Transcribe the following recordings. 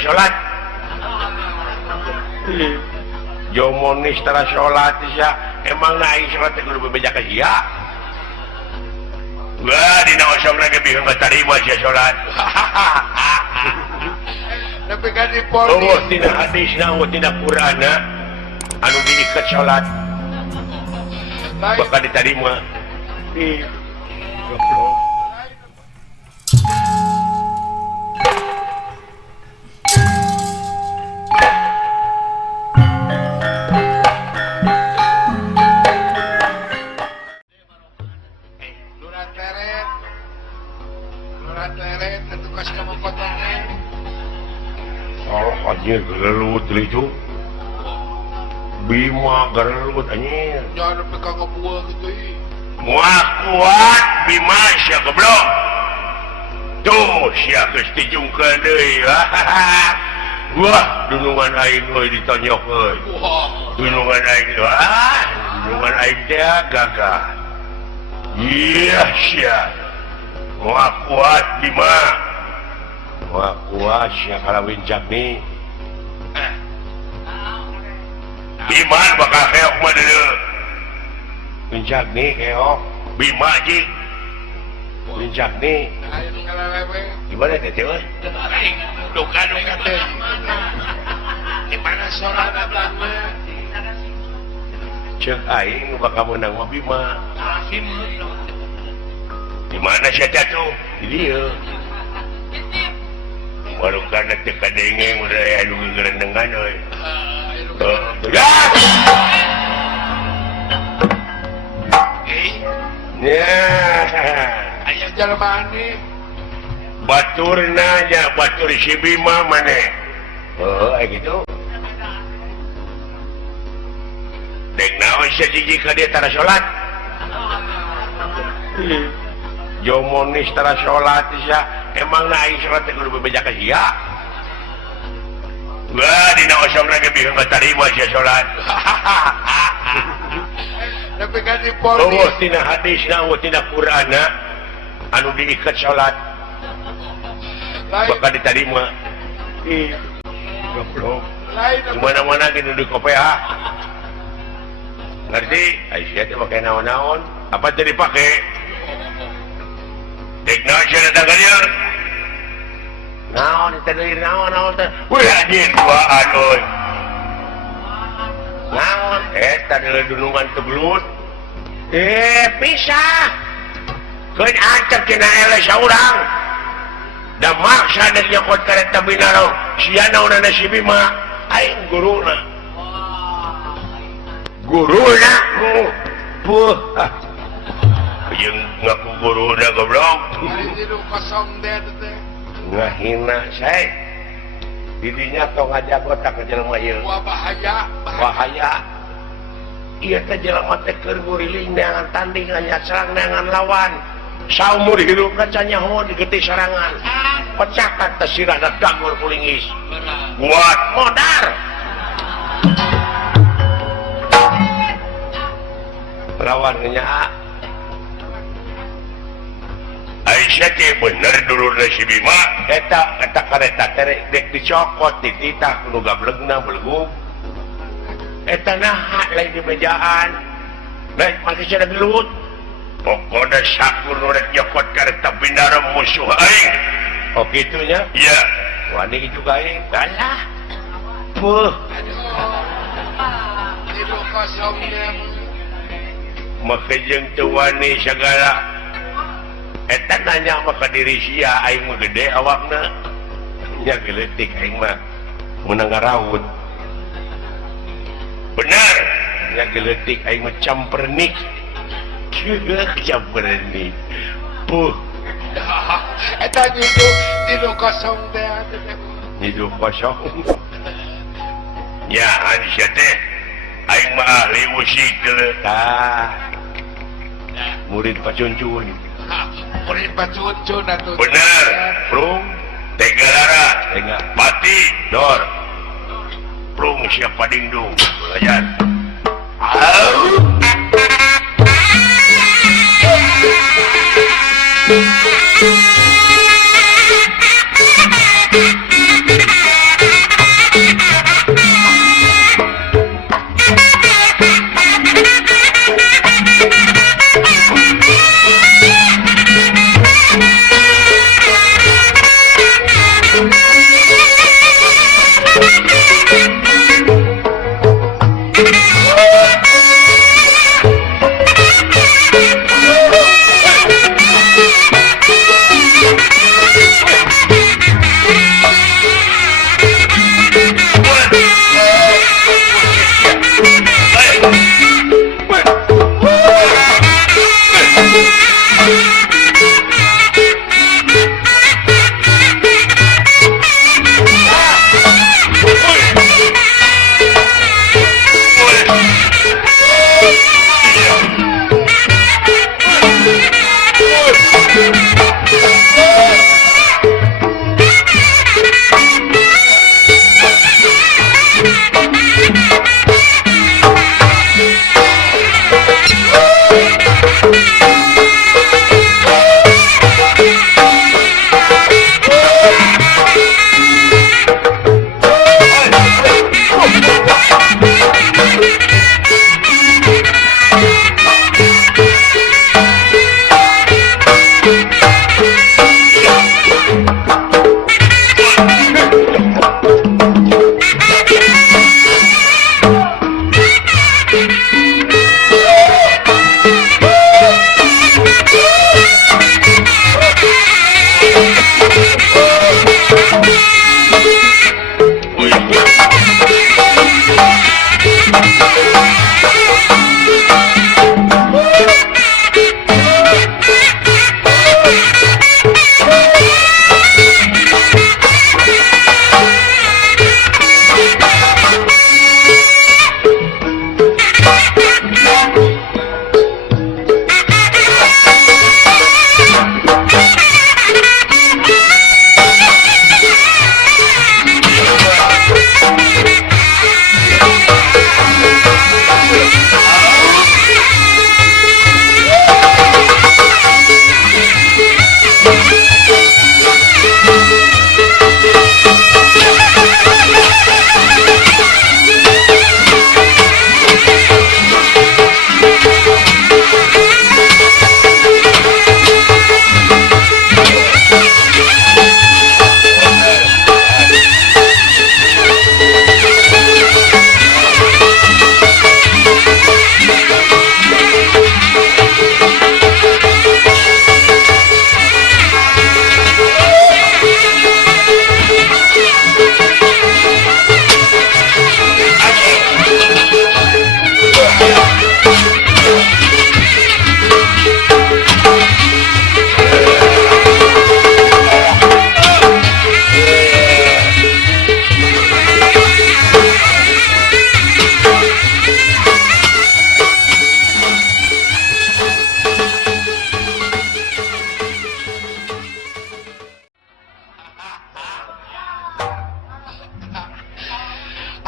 salat Jomonis tara salat emang naik salat beja ya dina osong lagi bingung terima sia salat tapi kan di poli tina hadisna tina Qur'ana anu diikat salat bakal diterima goblok anjir gelut itu Bima gelut anjir jangan pegang ngebuah gitu muak kuat Bima sia goblok tuh sia geus dijungkeun deui wah dunungan aing euy ditonyok euy dunungan aing dunungan aing teh gagah iya sia muak kuat Bima muak kuat sia kalawin jagni Bima bakal keok mah dulu Wincak nih keok Bima jing Wincak nih gimana deh cewek duka deh gimana sholat cek aing bakal menang mah Bima gimana sih tuh di dia walau karena teka dengeng udah ya lu ngerendengan oi ayah jalmani batur nanya batur si Bima mana gitu deng naon sia jiji ka dia tara salat jomonis tara salat sia emang naik salat kudu bebeja ka sia dina osong lagi bingung terima sia salat tapi kan di poli tina hadisna tina Qur'ana anu diikat salat bakal diterima goblok mana-mana gitu di KPH ngerti Aisyah teh pakai naon-naon apa teh dipake dekna sia datang ka dieu naon teh deui naon teh wih anjing duaan euy naon eta deui dunungan teu gelut pisah keun ancep cenah ele saurang da maksa da nyokot kareta binaro sia naonana si Bima aing guruna puh jeung ngaku guruna goblok ini lu kosong deh teh ngahina saya didinya tong ngajagot ka jelema ieu bahaya ieu teh jelema teh keur guriling neangan tanding nya serang neangan lawan saumur hidup ka nyaho digeuti sarangan pecakan teh sirahna danggur kulingis buat modar lawan nya Aisyah teh bener dulu si Bima eta kareta terek dek dicokot dititah nu gablegna belgug eta naha lain di mejaan lain pake sia gelut pokona sakur nu rek nyokot kareta bindara musuh aing oh gitunya iya wani juga aing galah puh itu kosongnya maka jeung teu wani sagala eta nanya maka diri sia aing mah gede awakna nya geuletik aing mah meunang ngaraut bener nya geuletik aing mah campernik campernik puh eta itu kosong teh itu kosong ya Aisyah teh aing mah ahli musik teh murid pacuncun murid pacuncun atuh bener prung tega lara tega pati dor prung siapa dingdung belajar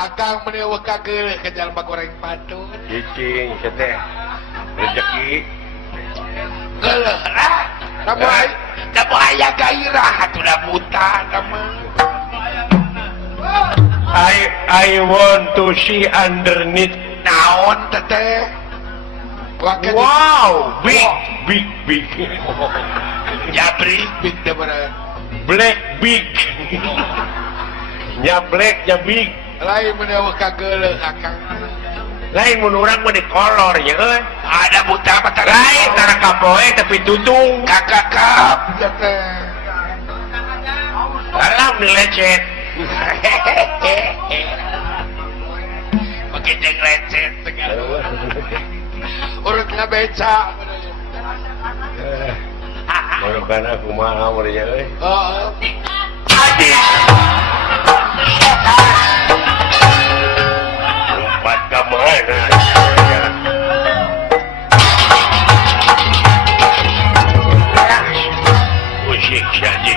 Akang menewah kagel ke jalma goreng patut. Cicing teh rezeki Geuleuh lah. Namu aya gairah atuh buta nama. I want to see underneath. Naon teteh? Wow, big Jabri big teh bener. black big nya black nya big Lain menewah kagel akang. lain mun urang mah di kolor ya euy Ada buta mata lain tara kapoe tapi tutung kakak teteh. alam dilecet Pakai jeng lecet tegal. Urut ngabeca. Baru kana kumaha mun nya euy Heeh. Adi lompat ka mana musik jadi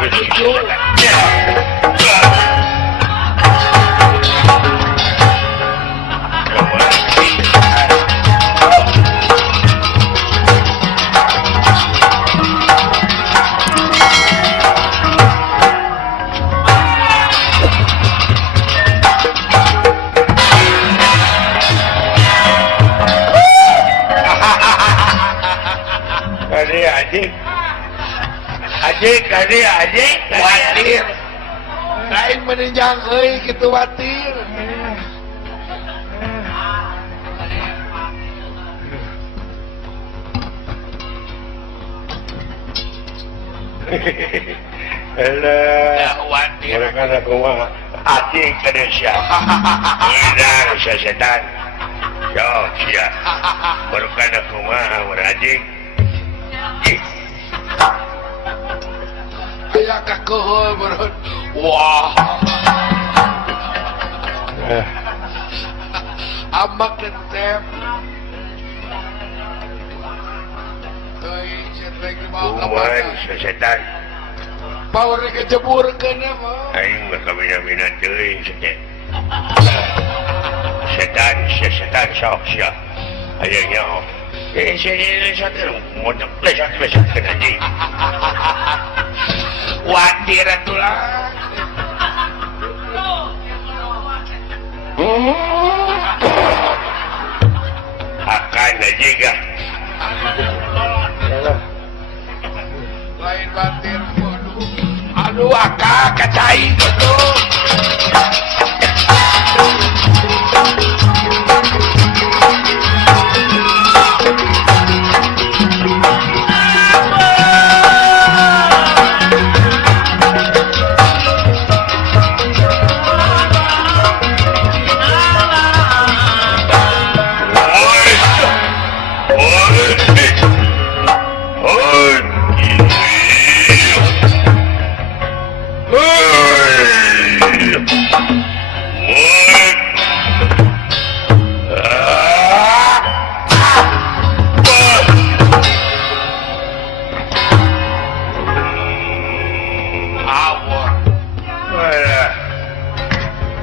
musik Adik, Watir. Lain menenjang euy kitu watir. Alah, Watir. mereka nak kumaha adik Indonesia. Udang setan. Yo, sia. Mereka nak kumaha adik. Aya kakohol beron. Wah. Amak tetep. Euy, cetek mau ka Kumaha mana? setan. Power kejeburkeun mah. Aing mah kamina-mina teuing sete. Setan sok sia. Aya nyaho. Saya mau pleset anjing. Watir atulah. Akan juga. Lain watir waduh. Aduh akak kacai gitu.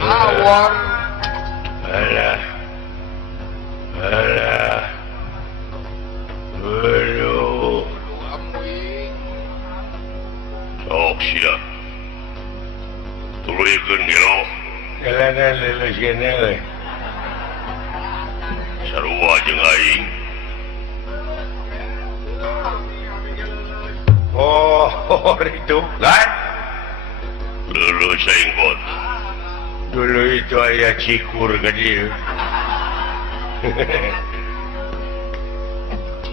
Awor. Alah. Aduh. Amuing. Sok sia. Tuluykeun gelo. Jalanan leuleus kene euy. Sarua jeung aing. Oh, itu kan? Lulus aing bot. Dulu itu ayah cikur ke dia.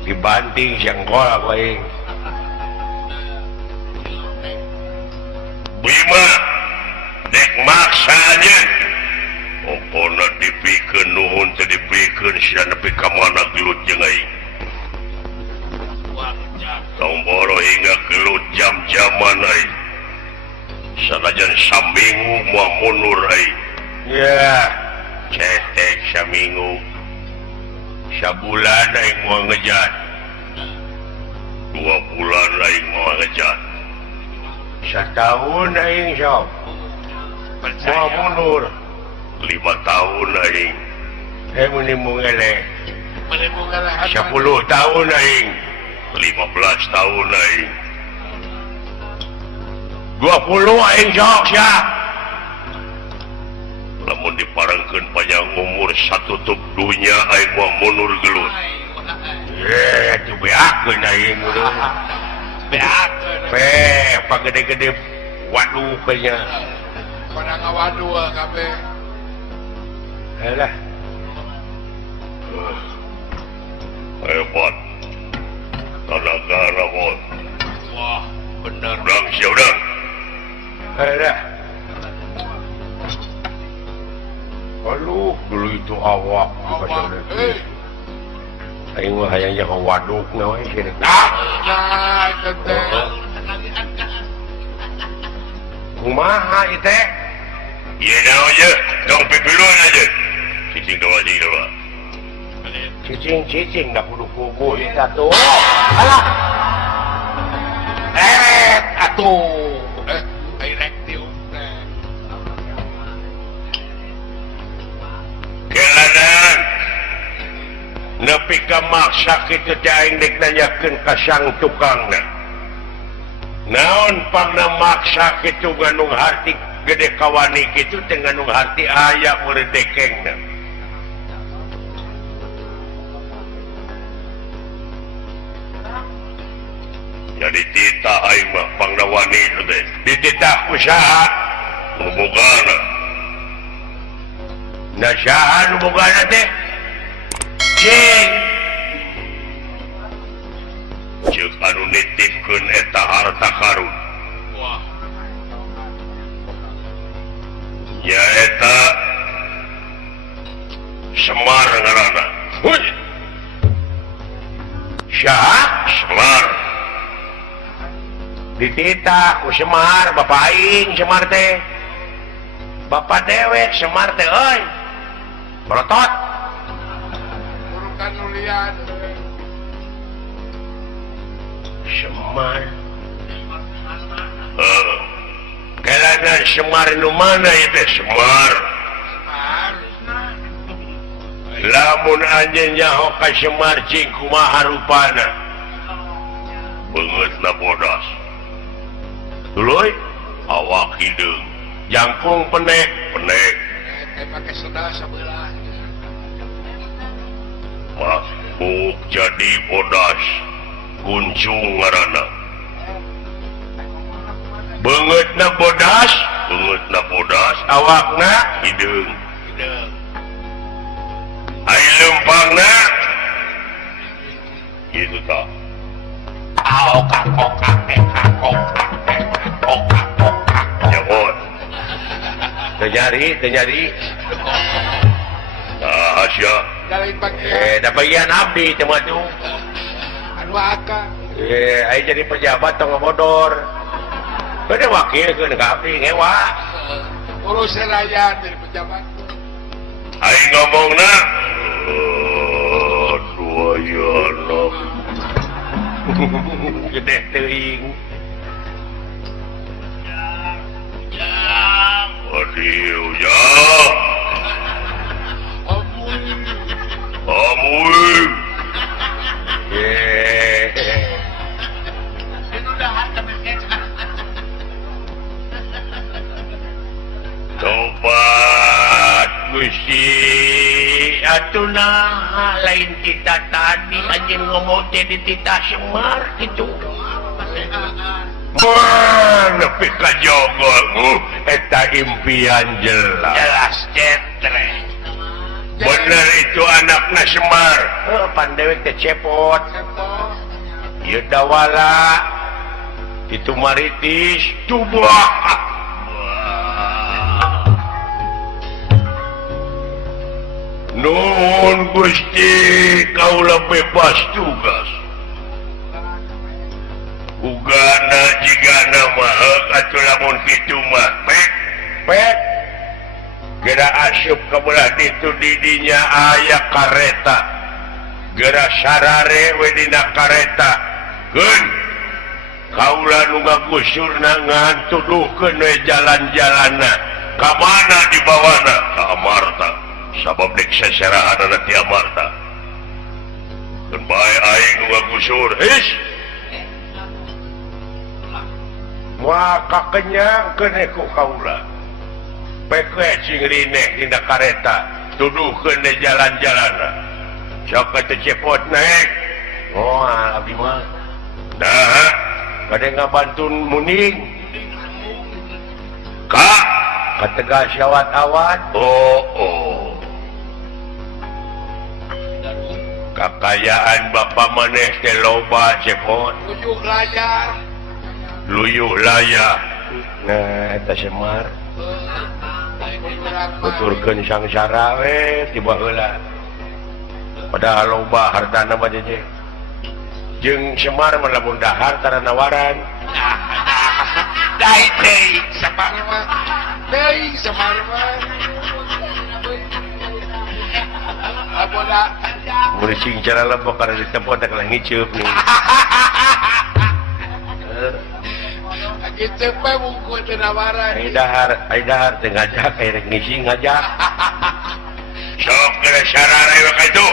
Dibanting sangkol apa aing. Bima dek maksanya opona dipikeun nuhun teh dipikeun sia nepi ka mana gelut jeung aing. Tomboro hingga gelut jam-jaman aing. Sanajan saminggu moal mundur aing. Ya, cetek saminggu. Sabulan aing moal ngejat. 2 bulan aing moal ngejat. Setahun aing sok. Moal mundur. 5 tahun aing menimbung eleh menimbulkan 10 tahun aing 15 tahun aing 20 aing sok sia lamun diparangkeun panjang umur satutup dunia aing mah mundur gelut itu beakeun aing pagede-gede waduh kayaknya pada ngawaduh kabeh alah hebat tenaga rabot wah bener udang sia udang alah aduh dulu itu awak aing mah hayang jaga waduk nawe kira nah teh kumaha ieu teh ieu naon aja dong pipilun aja cicing doa di doa cicing dah kudu kuku eta tuh alah atuh direktif keladan nepi ka maksa kitu teh aing dek nanyakeun ka sang tukangna naon pangna maksa kitu nganung harti gede kawani kitu teh nganung harti aya murid dekengna jadi titah aing mah pangna wani teh dititah usaha ngubugana nasaha nu bogana teh cing ceuk anu nitipkeun eta harta karun wah ya eta Semar ngaranna Syah Semar dititah ku Semar bapak aing Semar teh bapak dewek Semar teh euy merotot urukan nulian Semar kelana Semar nu mana itu Semar lamun anjeun nyaho ka Semar cing kumaha rupana beungeutna bodas tuluy awak hideung jangkung pendek pakai sendal sebelah masuk jadi bodas kuncung ngaranna beungeutna bodas awakna hideung ai lempangna gitu tak nyabot terjadi nah asya dalin bagian da bagian abdi teh mah tuh anu aka ai jadi pejabat tong bodor beda wakil ke abdi ngewa urus rakyat dari pejabat ai ngomongna duayana gede teuing adieu ya amuy tobat Gusti atuna lain kita tadi anjeun ngomong teh di titah Semar kitu nepi ka jogol eta impian jelas cetre bener itu anakna Semar pandewek teh cepot ieu dawala itu maritis tubah Nuhun Gusti kaula bebas tugas ugana jigana mah atuh lamun kitu mah pek gera asup ka belah ditu didinya aya kareta gera sarare we dina kareta keun kaula nu ngagusurna ngan tuduhkeun we jalan-jalanna ka mana di bawana ka sasarahan anak ti Amarta. Dan bae aing nu ngagusur, his. Maka kenyang kene ku kaula. Peke cing rineh dina kareta, tuduhkeun di jalan-jalan. Sok teu cepot naik. Oh, abdi mah. Nah, bade ngabantun muning. Kak, kategas awat-awat. Oh. Kakayaan Bapak maneh teh loba cepot. Ujuk layar. Luyuh layah. Nah, eta Semar. Tuturkeun sangsara we tiba heula. Padahal loba hartana mah jeje. Jeung Semar mah lamun dahar tara nawaran. Dai teh Semar mah. Teh Semar mah. Aboda. Mun sing cara lembok kana ditempot tak lah ngiceup nih. Gitu pe bungkul teu nawaran. Ai dahar teu ngajak rek ngisi ngajak. Sok geus sarana we ka itu.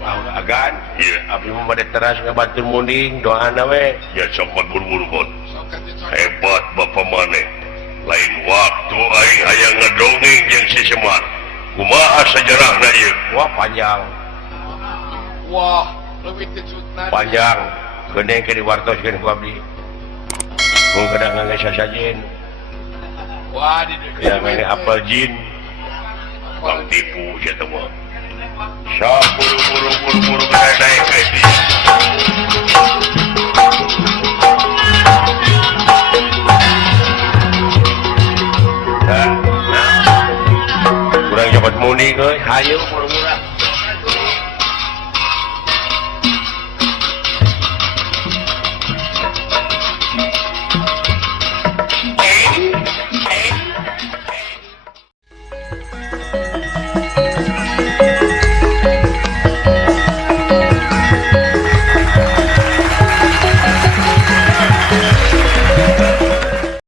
Wah, agan. Ieu abdi mah bade teras ngabantu munding doana we. Ya sok buru-buru mod. Hebat Bapak maneh. Lain waktu aing hayang ngadongeng jeung si Semar. Kumaha sajarahna ieu? Wah, panjang. Wah, leuwih teu cutna. Panjang. Geuning ke diwartoskeun ku abdi. Ku kadang ngangge sasajen. Wah, di Yang ngangge apel jin. Bang tipu ya temu. Sok buru-buru kada naik ka itu. Kurang cepat muning euy, hayu buru-buru.